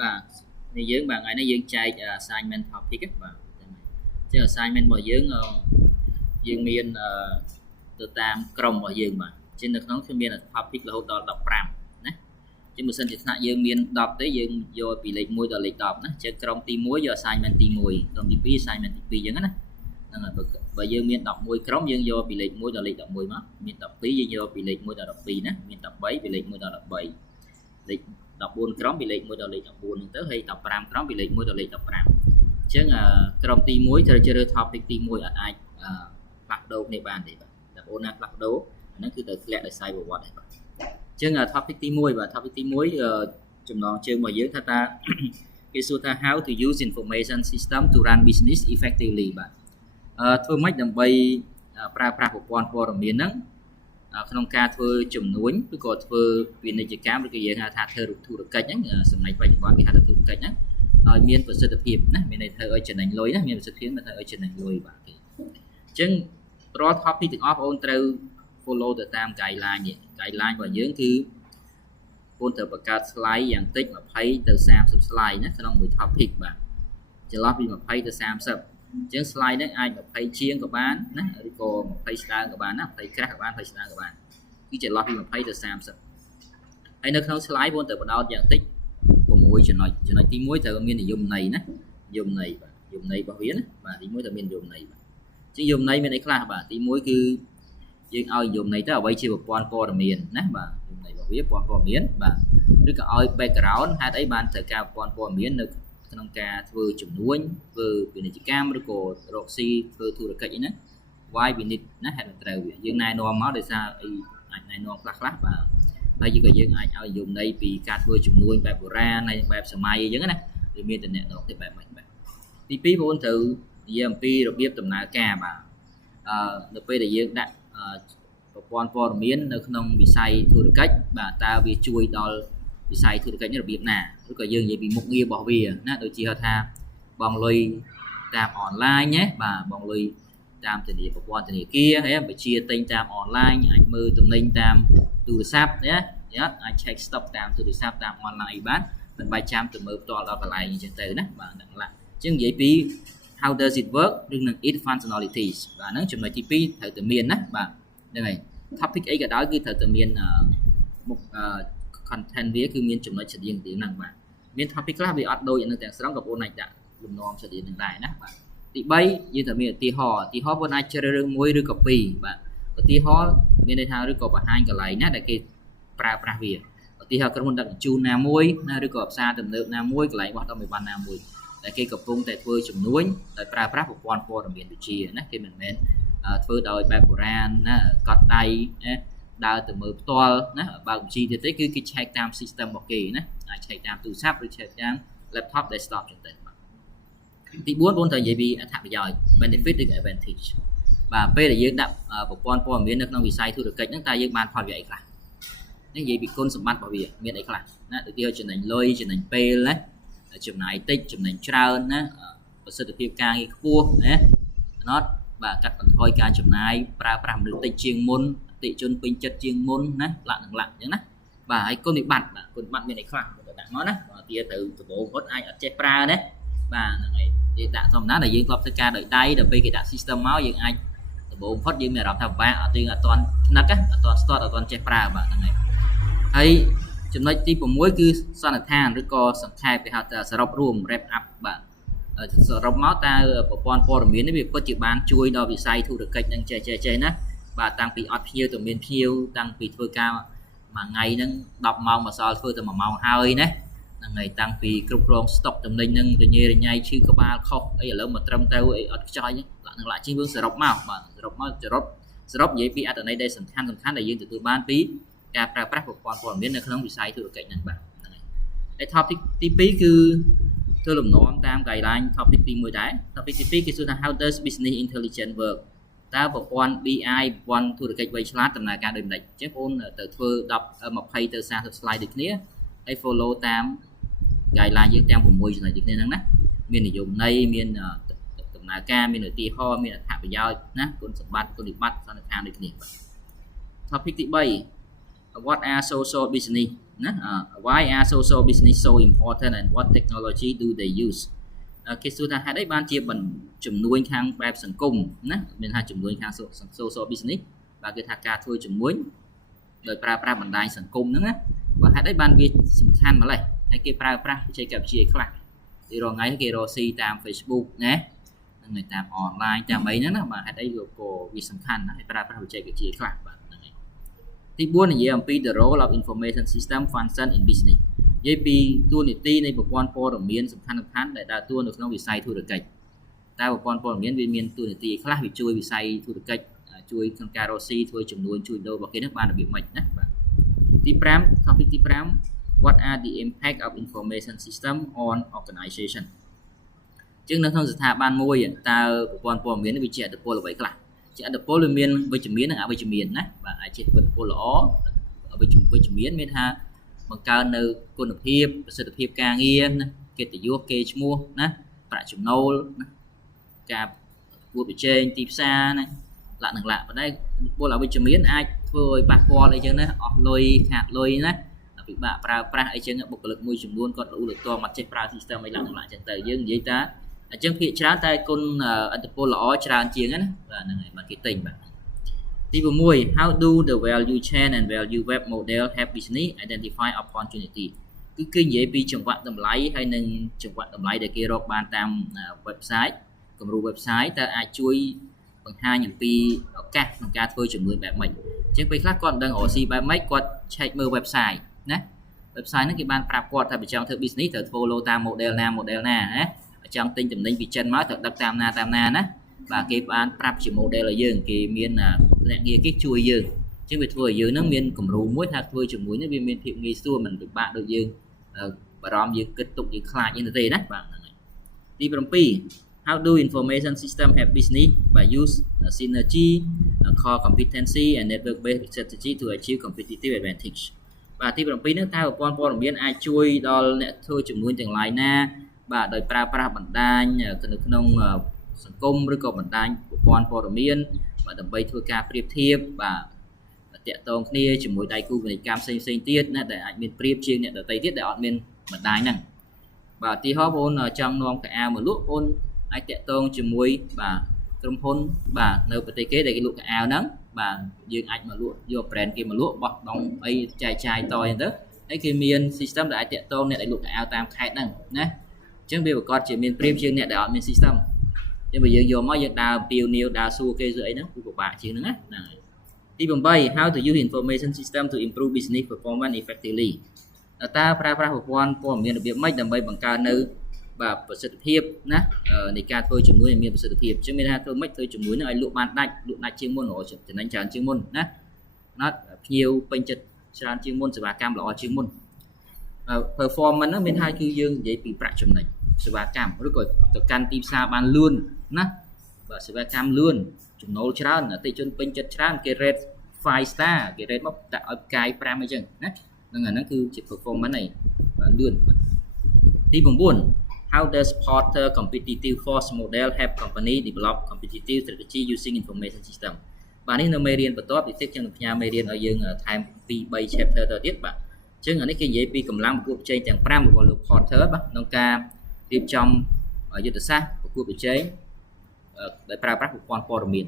បាទនេះយើងបាទថ្ងៃនេះយើងចែក assignment topic បាទចឹង assignment របស់យើងមានទៅតាមក្រុមរបស់យើងបាទចឹងនៅក្នុងគឺមាន topic រហូតដល់15ណាចឹងបើសិនជាថ្នាក់យើងមាន10ទេយើងយកពីលេខ1ដល់លេខ10ណាចឹងក្រុមទី1យក assignment ទី1ក្រុមទី2 assignment ទី2ចឹងណាហ្នឹងហើយបើយើងមាន11ក្រុមយើងយកពីលេខ1ដល់លេខ11មកមាន12យើងយកពីលេខ1ដល់12ណាមាន13ពីលេខ1ដល់13លេខ14ក្រុមពីលេខ1ដល់លេខ14ហ្នឹងទៅហើយ15ក្រុមពីលេខ1ដល់លេខ15អញ្ចឹងក្រុមទី1ត្រូវជ្រើស topic ទី1អាចផ្លាស់ប្ដូរគ្នាបានទេបាទតែបងណាផ្លាស់ប្ដូរអាហ្នឹងគឺទៅធ្លាក់ដោយសារប្រវត្តិហ្នឹងបាទអញ្ចឹង topic ទី1បាទ topic ទី1ចំណងជើងរបស់យើងថាគេសួរថា how to use information system to run business effectively បាទធ្វើម៉េចដើម្បីប្រើប្រាស់ប្រព័ន្ធព័ត៌មានហ្នឹងក្នុងការធ្វើជំនួញឬក៏ធ្វើពាណិជ្ជកម្មឬក៏យើងហៅថាធ្វើធុរកិច្ចហ្នឹងសម័យបច្ចុប្បន្នគេហៅថាធុរកិច្ចហ្នឹងឲ្យមានប្រសិទ្ធភាពណាមានន័យធ្វើឲ្យចំណេញលុយណាមានប្រសិទ្ធភាពធ្វើឲ្យចំណេញលុយបាទគេអញ្ចឹងរាល់ topic ទាំងអស់បងប្អូនត្រូវ follow ទៅតាម guideline នេះ guideline របស់យើងគឺបងត្រូវបង្កើត slide យ៉ាងតិច20ទៅ30 slide ណាក្នុងមួយ topic បាទចន្លោះពី20ទៅ30អញ្ចឹង slide ហ្នឹងអាច20ជាងក៏បានណាឬក៏20ស្ដើងក៏បានណា20ក្រាស់ក៏បាន20ស្ដើងក៏បានគឺចន្លោះពី20ទៅ30ហើយនៅក្នុង slide បងត្រូវបដោតយ៉ាងតិច6ចំណុចទី1ត្រូវមាននិយមន័យណានិយមន័យបាទនិយមន័យរបស់វាណាបាទទី1ត្រូវមាននិយមន័យបាទជានិយមន័យមានអីខ្លះបាទទី1គឺយើងឲ្យនិយមន័យទៅអ្វីជាប្រព័ន្ធព័ត៌មានណាបាទនិយមន័យរបស់វាប្រព័ន្ធព័ត៌មានបាទឬក៏ឲ្យ background ហេតុអីបានត្រូវការប្រព័ន្ធព័ត៌មាននៅក្នុងការធ្វើជំនួញធ្វើពាណិជ្ជកម្មឬក៏រកស៊ីធ្វើធុរកិច្ចអីហ្នឹង why we need ណាហេតុមិនត្រូវវាយើងណែនាំមកដោយសារអីអាចណែនាំខ្លះបាទហើយយើងអាចឲ្យយមន័យពីការធ្វើជំនួញបែបបុរាណហើយបែបសម័យអញ្ចឹងណាវាមានតំណែងទៅបែបម៉េចបាទទី2បងត្រូវនិយាយអំពីរបៀបដំណើរការបាទនៅពេលដែលយើងដាក់ប្រព័ន្ធព័ត៌មាននៅក្នុងវិស័យធុរកិច្ចបាទតើវាជួយដល់វិស័យធុរកិច្ចនេះរបៀបណាឬក៏យើងនិយាយពីមុខងាររបស់វាណាដូចជាថាបងលុយតាមអនឡាញណាបាទបងលុយតាមធនាគារប្រព័ន្ធធនាគារហើយបញ្ជាទិញតាមអនឡាញអាចមើលទំនិញតាមទូរស័ព្ទណាអាច check stock តាមទូរស័ព្ទតាមអនឡាញអីបានមិនបាច់ចាំទៅមើលផ្ទាល់ដល់កន្លែងអញ្ចឹងទៅណាបាទហ្នឹងឡាអញ្ចឹងនិយាយពី how does it work ឬនឹង its functionalities បាទហ្នឹងចំណុចទី2ត្រូវតែមានណាបាទហ្នឹងហើយ topic អីក៏ដោយគឺត្រូវតែមានមុខcontent វាគឺមានចំណុចស្តៀងហ្នឹងបាទមាន topic ខ្លះវាអត់ដូចនឹងទាំងស្រុងក៏បងអាចដាក់លំនាំស្តៀងនឹងដែរណាបាទទី3យើងត្រូវមានឧទាហរណ៍បងអាចជ្រើសរើសមួយឬក៏ពីរបាទឧទាហរណ៍មានន័យថាឬក៏បង្ហាញកន្លែងណាដែលគេប្រើប្រាស់វាឧទាហរណ៍ក្រុមហ៊ុនដឹកជញ្ជូនណាមួយណាឬក៏ផ្សារទំនើបណាមួយកន្លែងបោះដុំអីវ៉ាន់ណាមួយដែលគេកំពុងតែធ្វើជំនួញដោយប្រើប្រាស់ប្រព័ន្ធព័ត៌មានវិទ្យាណាគេមិនមែនធ្វើដោយបែបបុរាណណាកត់ដៃណាដើរទៅមើលផ្ទាល់ណាបើកបញ្ជីទៀតទេគឺគេ check តាម system របស់គេណាអាច check តាមទូរស័ព្ទឬ check តាម laptop desktop ចឹងទៅទី4បងត្រូវនិយាយពីអត្ថប្រយោជន៍ benefit ឬ advantage បាទពេលដែលយើងដាក់ប្រព័ន្ធព័ត៌មាននៅក្នុងវិស័យធុរកិច្ចហ្នឹងតើយើងបានផលប្រយោជន៍អីខ្លះនេះនិយាយពីគុណសម្បត្តិរបស់វាមានអីខ្លះណាដូចជាចំណេញលុយចំណេញពេលណាចំណាយតិចចំណេញច្រើនណាប្រសិទ្ធភាពការងារខ្ពស់ណាណត់បាទកាត់បន្ថយការចំណាយប្រើប្រាស់មនុស្សតិចជាងមុនអតិជនពេញចិត្តជាងមុនណាលាក់នឹងលាក់អញ្ចឹងណាបាទហើយគុណវិបត្តិបាទគុណវិបត្តិមានអីខ្លះទៅដាក់មកណាបើទាត្រូវដំបូងគាត់អាចអត់ចេះប្រើណាបាទហ្នឹងហើយយើងដាក់ធម្មតាដែលយើងធ្លាប់ធ្វើការដោយដៃដល់ពេលគេដាក់ system មកយើងអាចដំបូងផុតយើងមានអារម្មណ៍ថាពិបាកអត់យើងអត់ទាន់ថ្នឹកអត់ទាន់ស្ទាត់អត់ទាន់ចេះប្រើបាទហ្នឹងហើយចំណុចទី6គឺសន្និដ្ឋានឬក៏សង្ខេបគេហៅថាសរុបរួម wrap up បាទសរុបមកតើប្រព័ន្ធព័ត៌មាននេះវាពិតជាបានជួយដល់វិស័យធុរកិច្ចនឹងចេះណាបាទតាំងពីអត់ភ្ញៀវទៅមានភ្ញៀវតាំងពីធ្វើការមួយថ្ងៃហ្នឹង10ម៉ោងម្សិលធ្វើតែ1ម៉ោងហើយណាហ្នឹងហើយតាំងពីគ្រប់គ្រងស្តុកទំនិញនឹងរញ៉េរញ៉ៃឈឺក្បាលខុសអីឥឡូវមកត្រឹមទៅអីអត់ខ្ចោយហ្នឹងឡាក់ជីវយើងសរុបមកបាទសរុបមកសរុបនិយាយពីអត្ថន័យដែលសំខាន់ដែលយើងទទួលបានពីការប្រើប្រាស់ប្រព័ន្ធព័ត៌មាននៅក្នុងវិស័យធុរកិច្ចហ្នឹងបាទហ្នឹងហើយ topic ទី2គឺធ្វើលំនាំតាម guideline topic ទី1ដែរ topic ទី2គេសួរថា how does business intelligence work តើប្រព័ន្ធ BI ប្រព័ន្ធធុរកិច្ចវៃឆ្លាតដំណើរការដូចម្ដេចអញ្ចឹងបងទៅធ្វើ10 20ទៅ30 slide ដូចគ្នាហើយ follow តាម guideline យើងទាំង6ចំណុចដូចគ្នាហ្នឹងណាមាននិយមន័យមានដំណើរការមានឧទាហរណ៍មានអត្ថប្រយោជន៍ណាគុណសម្បត្តិគុណវិបត្តិសន្និដ្ឋានដូចគ្នាបាទ topic ទី3 what are social business ណា why are social business so important and what technology do they use គេសួរថាហេតុអីបានជាជំនួយខាងបែបសង្គមណាមានថាជំនួយខាង social business បាទគេថាការធ្វើជំនួយដោយប្រើប្រាស់បណ្ដាញសង្គមហ្នឹងណាបាទហេតុអីបានវាសំខាន់ម្ល៉េះហើយគេប្រើប្រាស់បច្ចេកវិទ្យាខ្លះទីរងថ្ងៃគេរកស៊ីតាម Facebook ណាហ្នឹងតាមអនឡាញតាមអីហ្នឹងណាបាទហេតុអីក៏វាសំខាន់ណាហើយប្រើប្រាស់បច្ចេកវិទ្យាខ្លះបាទហ្នឹងហើយទី4និយាយអំពី the role of information system function in business និយាយពីតួនាទីនៃប្រព័ន្ធព័ត៌មានសំខាន់ដែលដើរតួនៅក្នុងវិស័យធុរកិច្ចតើប្រព័ន្ធព័ត៌មានវាមានតួនាទីខ្លះវាជួយវិស័យធុរកិច្ចជួយក្នុងការរកស៊ីធ្វើចំនួនជួញដូររបស់គេនឹងបានរបៀបម៉េចណាបាទទី5 topic ទី5 what are the impact of information system on organization ជាងនៅក្នុងស្ថាប័នមួយតើប្រព័ន្ធព័ត៌មានវាជាឥទ្ធិពលអ្វីខ្លះជាឥទ្ធិពលវាមានវិជ្ជមាននិងអវិជ្ជមានណាបាទអាចជាឥទ្ធិពលល្អវិជ្ជមានមានថាបង្កើននៅគុណភាពប្រសិទ្ធភាពការងារណាកិត្តិយសកេរ្តិ៍ឈ្មោះណាប្រាក់ចំណូលណាការប្រកួតប្រជែងទីផ្សារណាលក្ខណៈប៉ុន្តែពលអវិជ្ជមានអាចធ្វើឲ្យប៉ះពាល់អីចឹងណាអស់លុយខាតលុយណាពិបាកប្រើប្រាស់អីចឹងបុគ្គលិកមួយចំនួនគាត់លក់មកចេះប្រើ system អីលក្ខណៈចឹងទៅយើងនិយាយថាអញ្ចឹងភាគច្រើនតែគុណឥទ្ធិពលល្អច្រើនជាងណាបាទហ្នឹងហើយ marketing បាទទី6 how do the value chain and value web model help business identify opportunity គឺនិយាយពីចង្វាក់តម្លៃហើយនិងចង្វាក់តម្លៃដែលគេរកបានតាម website គំរូ website តើអាចជួយបង្ហាញអំពីឱកាសក្នុងការធ្វើជំនួយបែបម៉េចអញ្ចឹងពេលខ្លះគាត់មិនដឹងរកស៊ីបែបម៉េចគាត់ឆែកមើល website ណា website ហ្នឹងគេបានប្រាប់គាត់ថាបើចង់ធ្វើ business ត្រូវ follow តាម model ណាណាចង់ទិញតំណែងពីចិនមកត្រូវដឹកតាមណាណាបាទគេបានប្រាប់ជា model ឲ្យយើងគេមានអ្នកងារគេជួយយើងអញ្ចឹងវាធ្វើឲ្យយើងនឹងមានគំរូមួយថាធ្វើជាមួយនេះវាមានភាពងាយស្រួលមិនពិបាកដូចយើងបារម្ភយើងគិតទុកយើងខ្លាចអីទេណាបាទហ្នឹងហើយទី7 how do information system help business by use synergy core competency and network based strategy to achieve competitive advantage បាទទី7ហ្នឹងតើប្រព័ន្ធព័ត៌មានអាចជួយដល់អ្នកធ្វើជំនួយទាំងឡាយណាបាទដោយប្រើប្រាស់បណ្ដាញនៅក្នុងសង្គមឬក៏បណ្ដាញប្រព័ន្ធព័ត៌មានបាទដើម្បីធ្វើការប្រៀបធៀបបាទតាក់ទងគ្នាជាមួយដៃគូពាណិជ្ជកម្មផ្សេងទៀតណាដែលអាចមានប្រៀបជាងអ្នកដទៃទៀតដែលអត់មានបណ្ដាញហ្នឹងបាទឧទាហរណ៍បងចង់នាំកៅអៅមកលក់បងអាចតាក់ទងជាមួយបាទក្រុមហ៊ុនបាទនៅប្រទេសគេដែលគេលក់កៅអៅហ្នឹងបាទយើងអាចមកលក់យក brand គេមកលក់បោះដងអីចែកចាយតអញ្ចឹងទៅហើយគេមាន system ដែលអាចតាក់ទងអ្នកដែលលក់កៅអៅតាមខេត្តហ្នឹងណាអញ្ចឹងវាប្រកាសជាមានប្រៀបជាងអ្នកដែលអត់មាន system អញ្ចឹងបើយើងយកមកយើងដើរពីវនីវដើរសួរគេអីហ្នឹងគឺពិបាកជាងហ្នឹងណាហ្នឹងហើយទី8 how to use information system to improve business performance effectively តើប្រើប្រាស់ប្រព័ន្ធព័ត៌មានរបៀបម៉េចដើម្បីបង្កើននៅបាទប្រសិទ្ធភាពណានៃការធ្វើជំនួយឲ្យមានប្រសិទ្ធភាពអញ្ចឹងមានថាធ្វើម៉េចធ្វើជំនួយនឹងឲ្យលក់បានដាច់ជាងមុនរកចំណេញច្រើនជាងមុនណាណាភ្ញៀវពេញចិត្តច្រើនជាងមុនសេវាកម្មល្អជាងមុនperformance ហ្នឹងមានថាគឺយើងនិយាយពីប្រាក់ចំណេញសេវាកម្មឬក៏ទៅកាន់ទីផ្សារបានលឿនណាបាទសេវាកម្មលឿនចំណូលច្រើនអតិថិជនពេញចិត្តច្រើនគេ rate 5 star គេ rate មកដាក់ឲ្យផ្កាយ5អីចឹងណាហ្នឹងអាហ្នឹងគឺជា performance ហ្នឹងបាទលឿនទី9 how does Porter competitive force model help company develop competitive strategy using information system បាទនេះនៅមេរៀនបន្ទាប់ទៀតខ្ញុំនឹងផ្ញើមេរៀនឲ្យយើងថែម 2-3 chapter ទៅទៀតបាទអញ្ចឹងអានេះគេនិយាយពីកម្លាំងប្រកួតប្រជែងទាំង5របស់លោក Porter បាទក្នុងការរៀបចំយុទ្ធសាស្ត្រប្រកួតប្រជែងដោយប្រើប្រាស់ប្រព័ន្ធព័ត៌មាន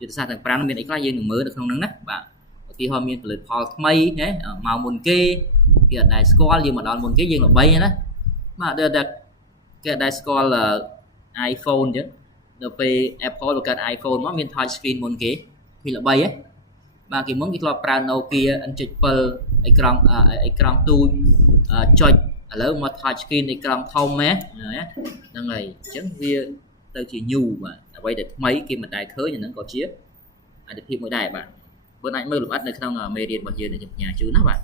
យុទ្ធសាស្ត្រទាំង5មានអីខ្លះយើងនឹងមើលនៅក្នុងហ្នឹងណាបាទឧទាហរណ៍មានផលិតផលថ្មីណាមកមុនគេអត់ដែលស្គាល់យើងមកដល់មុនគេយើងល្បីណាបាទដល់គេអត់ដែលស្គាល់ iPhone អញ្ចឹងដល់ពេល Apple បង្កើត iPhone មកមាន touch screen មុនគេពីល្បីហ៎បាទគេមុនគេធ្លាប់ប្រើ Nokia N77 អេក្រង់ទូចចុចឥឡូវមក touch screen អេក្រង់ធំហ្នឹងហើយអញ្ចឹងវាទៅជា new បាទអ្វីដែលថ្មីគេមិនដែលឃើញអាហ្នឹងក៏ជាអត្ថប្រយោជន៍មួយដែរបាទបងអាចមើលលម្អិតនៅក្នុងមេរៀនរបស់យើងដែលខ្ញុំផ្ញើជូនណាបាទ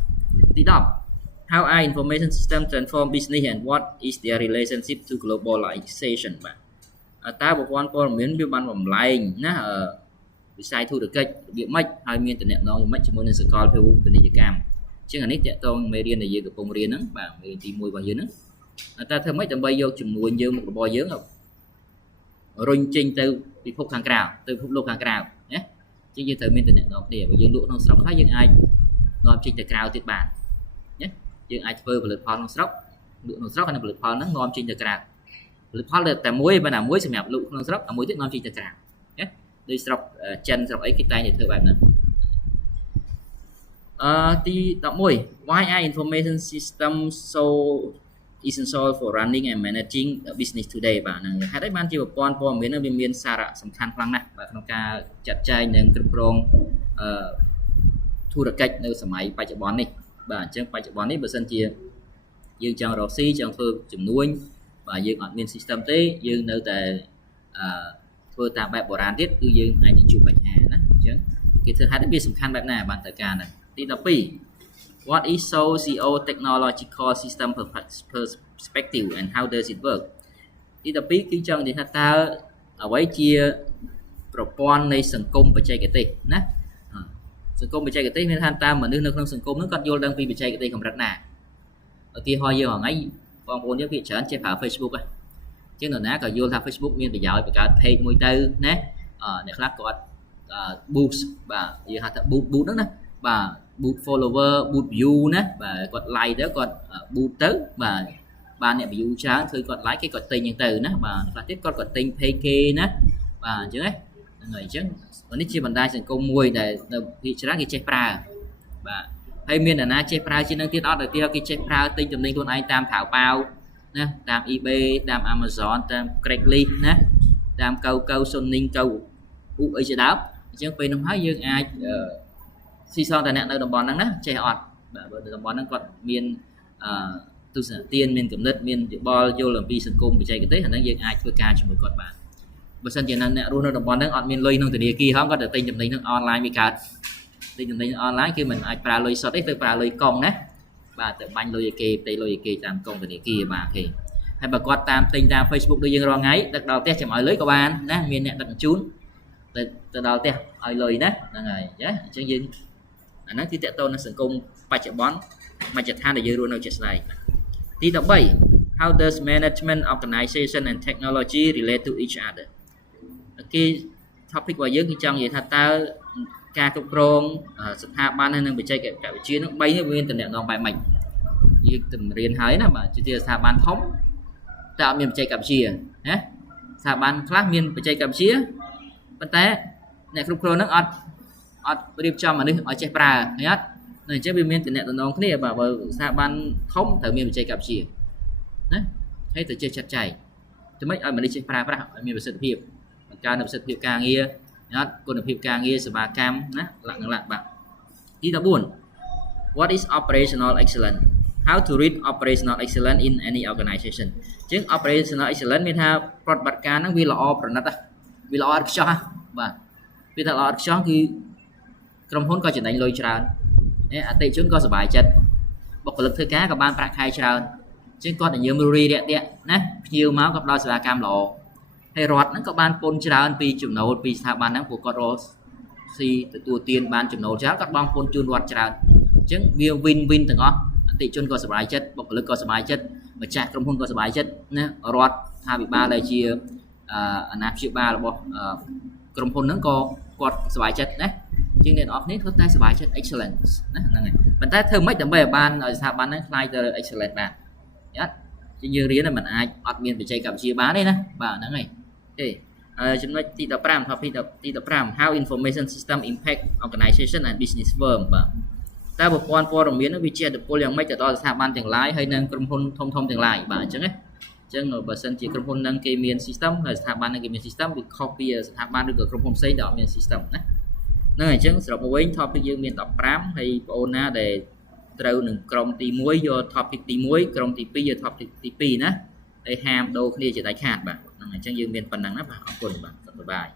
ទី10 how are information system transform business and what is their relationship to globalization បាទតើប្រព័ន្ធព័ត៌មានវាបានបំលែងណាវិស័យធុរកិច្ចរបៀបម៉េចហើយមានតំណែងយ៉ាងម៉េចជាមួយនឹងសកលភាវូបនីយកម្មអញ្ចឹងអានេះតកតងមេរៀនដែលយើងកំពុងរៀនហ្នឹងបាទមេរៀនទី1របស់យើងហ្នឹងតើធ្វើម៉េចដើម្បីយកចំនួនយើងមុខរបរយើងរុញចេញទៅពិភពខាងក្រៅទៅពិភពលោកខាងក្រៅណាអញ្ចឹងយើងត្រូវមានតំណែងគ្នាបើយើងលក់ក្នុងស្រុកហើយយើងអាចនាំចេញទៅក្រៅទៀតបានណា យើងអាចធ្វើផលិតផលក្នុងស្រុកលក់ក្នុងស្រុកហើយផលិតផលហ្នឹងនាំចេញទៅក្រៅផលិតផលតែមួយប៉ុន្តែមួយសម្រាប់លក់ក្នុងស្រុកតែមួយទៀតនាំចេញទៅក្រៅណាដូចស្រុកចិនស្រុកអីគេតែងតែធ្វើបែបហ្នឹងទី11 why are information systems so essential for running and managing a business today បាទហ្នឹងហេតុអីបានជាប្រព័ន្ធព័ត៌មានវាមានសារៈសំខាន់ខ្លាំងណាស់បាទក្នុងការចាត់ចែងនិងគ្រប់គ្រងធុរកិច្ចនៅសម័យបច្ចុប្បន្ននេះបាទអញ្ចឹងបច្ចុប្បន្ននេះបើសិនជាយើងចង់រកស៊ីចង់ធ្វើជំនួញបាទយើងអត់មាន system ទេយើងនៅតែធ្វើតាមបែបបុរាណទៀតគឺយើងអាចនឹងជួបបញ្ហាណាអញ្ចឹងគេធ្វើហេតុវាសំខាន់បែបណាបានត្រូវការហ្នឹងទី12 what is socio technological system perspective and how does it work ទី12គឺចង់និយាយថាតើអ្វីជាប្រព័ន្ធនៃសង្គមបច្ចេកទេសណាសង្គមបច្ចេកទេសមានថាតើមនុស្សនៅក្នុងសង្គមហ្នឹងគាត់យល់ដឹងពីបច្ចេកទេសកម្រិតណាឧទាហរណ៍យើងថ្ងៃបងប្អូនយើងភាគច្រើនចេះប្រើ Facebook ហ្នឹងជាងនរណាក៏យល់ថា Facebook មានប្រយោជន៍បង្កើត page មួយទៅណាអ្នកខ្លះគាត់ boost បាទនិយាយថា boost ហ្នឹងណាបាទ boost follower boost view ណាបាទគាត់ like ទៅគាត់ boost ទៅបាទបានអ្នក view ច្រើនឃើញគាត់ like គេគាត់ទិញហ្នឹងទៅណាបាទខ្លះទៀតគាត់ទិញ page គេណាបាទអញ្ចឹងហ្នឹងហើយអញ្ចឹងនេះជាបណ្ដាញសង្គមមួយដែលនៅភាគច្រើនគេចេះប្រើបាទហើយមានអ្នកណាចេះប្រើជាងនឹងទៀតអត់ដែលគេចេះប្រើទិញទំនិញខ្លួនឯងតាមថៅប៉ាវណាតាម eBay តាម Amazon តាម Craigslist ណាតាមកៅSuning កៅឧអីជាដើមអញ្ចឹងពេលនោះហើយយើងអាចស៊ីសងតែអ្នកនៅតំបន់ហ្នឹងណាចេះអត់បាទបើតំបន់ហ្នឹងគាត់មានទស្សនៈទានមានគំនិតមានយោបល់យល់អំពីសង្គមបច្ចេកទេសអាហ្នឹងយើងអាចធ្វើការជាមួយគាត់បានបើសិនជាអ្នករស់នៅតំបន់ហ្នឹងអត់មានលុយក្នុងធនាគារហងគាត់ទៅទិញទំនិញហ្នឹងអនឡាញវាកើតទិញទំនិញអនឡាញគឺមិនអាចប្រើលុយសុទ្ធទេទៅប្រើលុយកុងណាបាទទៅបាញ់លុយឲ្យគេផ្ទៃលុយឲ្យគេតាមកុងធនាគារបាទគេហើយបើគាត់តាមទិញតាម Facebook ដូចយើងរាល់ថ្ងៃដឹកដល់ផ្ទះចាំឲ្យលុយក៏បានណាមានអ្នកដឹកជញ្ជូនទៅដល់ផ្ទះឲ្យលុយណាហ្នឹងហើយចាអញ្ចឹងយើងអាហ្នឹងគឺតកតទៅនឹងសង្គមបច្ចុប្បន្នមជ្ឈដ្ឋានដែលយើងរស់នៅជាក់ស្ដែងទី13 how does management organization and technology relate to each other គេ topic របស់យើងគឺចង់និយាយថាតើការគ្រប់គ្រងស្ថាប័ននិងបច្ចេកវិទ្យានឹង3នេះមានតំណែងបែបម៉េចយើងទៅរៀនហើយណាបាទជាស្ថាប័នធំតែអត់មានបច្ចេកវិទ្យាណាស្ថាប័នខ្លះមានបច្ចេកវិទ្យាប៉ុន្តែអ្នកគ្រប់គ្រងនឹងអត់រៀបចំមនុស្សឲ្យចេះប្រើឃើញអត់អញ្ចឹងវាមានតំណែងគ្នាបាទបើស្ថាប័នធំត្រូវមានបច្ចេកវិទ្យាណាហើយទៅចេះចាត់ចែងទៅមិនឲ្យមនុស្សចេះប្រើប្រាស់ឲ្យមានប្រសិទ្ធភាពបង្កើនប្រសិទ្ធភាពការងារអត់គុណភាពការងារសេវាកម្មណាលក្ខបាទទី14 what is operational excellence how to read operational excellence in any organization ជាង operational excellence មានថាប្រតិបត្តិការហ្នឹងវាល្អប្រណិតវាល្អឥតខ្ចោះបាទវាថាល្អឥតខ្ចោះគឺក្រុមហ៊ុនក៏ចំណេញលុយច្រើនអតិថិជនក៏សប្បាយចិត្តបុគ្គលិកធ្វើការក៏បានប្រាក់ខែច្រើនជាងគាត់និយមរីរាក់ទាក់ណាភ្ញៀវមកក៏ផ្ដល់សេវាកម្មល្អហើយរដ្ឋហ្នឹងក៏បានពន្ធច្រើនពីចំណូលពីស្ថាប័នហ្នឹងព្រោះគាត់រកស៊ីទទួលទានបានចំណូលច្រើនគាត់បង់ពន្ធជូនរដ្ឋច្រើនអញ្ចឹងវា win ទាំងអស់អតិថិជនក៏សប្បាយចិត្តបុគ្គលិកក៏សប្បាយចិត្តម្ចាស់ក្រុមហ៊ុនក៏សប្បាយចិត្តណារដ្ឋថាវិបាលដែលជាអាណាព្យាបាលរបស់ក្រុមហ៊ុនហ្នឹងក៏គាត់សប្បាយចិត្តណាជាងអ្នកនរគ្នាគាត់តែសប្បាយចិត្ត excellence ណាហ្នឹងហើយប៉ុន្តែធ្វើម៉េចដើម្បីឲ្យបានឲ្យស្ថាប័នហ្នឹងខ្លាយទៅ excellence បានអត់ជាយើងរៀនមិនអាចអត់មានបច្ចេកវិទ្យាបានទេណាបាទហ្នឹងហើយទេចំណុចទី15 topic ទី15 how information system impact organization and business firm បាទតើប្រព័ន្ធព័ត៌មាននោះវាជាឥទ្ធិពលយ៉ាងម៉េចទៅដល់ស្ថាប័នទាំងឡាយហើយនិងក្រុមហ៊ុនធំទាំងឡាយបាទអញ្ចឹងណាអញ្ចឹងបើសិនជាក្រុមហ៊ុននឹងគេមាន system ហើយស្ថាប័ននឹងគេមាន system វាខុសពីស្ថាប័នឬក៏ក្រុមហ៊ុនផ្សេងដែលអត់មាន system ណាហ្នឹងហើយអញ្ចឹងសរុបមកវិញ topic យើងមាន15ហើយបងអូនណាដែលត្រូវនឹងក្រុមទី1យក topic ទី1ក្រុមទី2យក topic ទី2ណាហើយហាមដូរគ្នាជាដាច់ខាតបាទហ្នឹងហើយអញ្ចឹងយើងមានប៉ុណ្ណឹងណាបាទអរគុណបាទសុខសប្បាយ